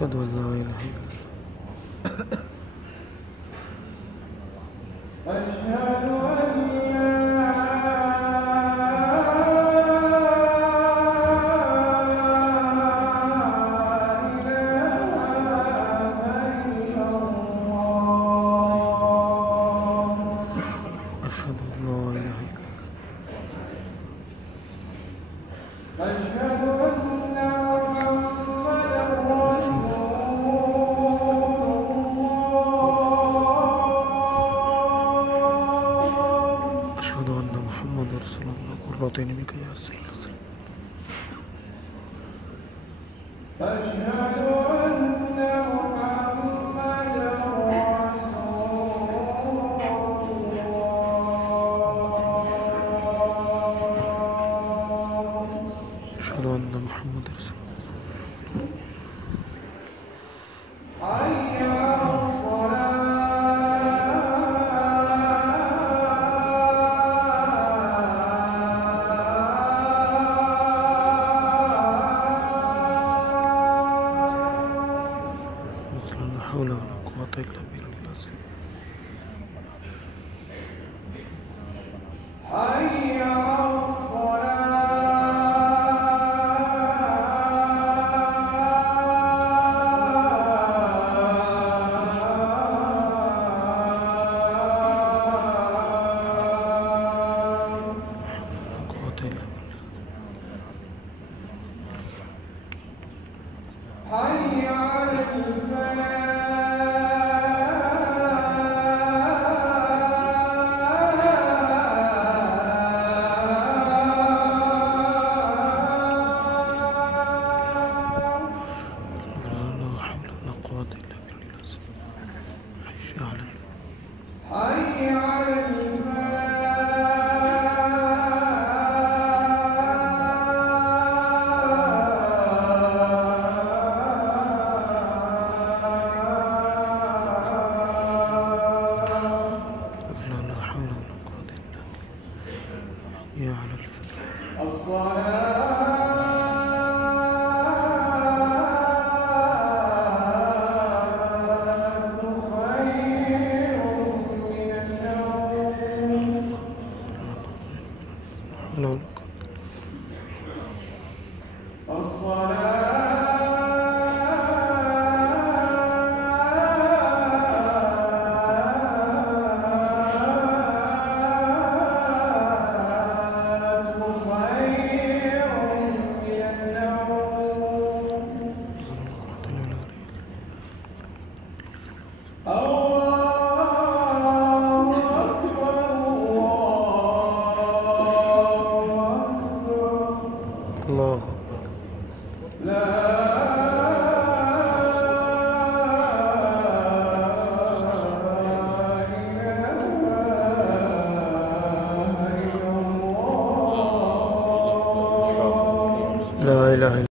أشهد أن لا إله إلا الله. أشهد أن محمد رسول الله قرة عيني بك يا سيد الرسول. أشهد أن محمدا رسول الله. أشهد أن محمد رسول الله. حي على الصلاة. لا حول ولا قوة إلا بالله العظيم. حي على حي على الفلاح. حي على يا على الفلاح. الله لا إله إلا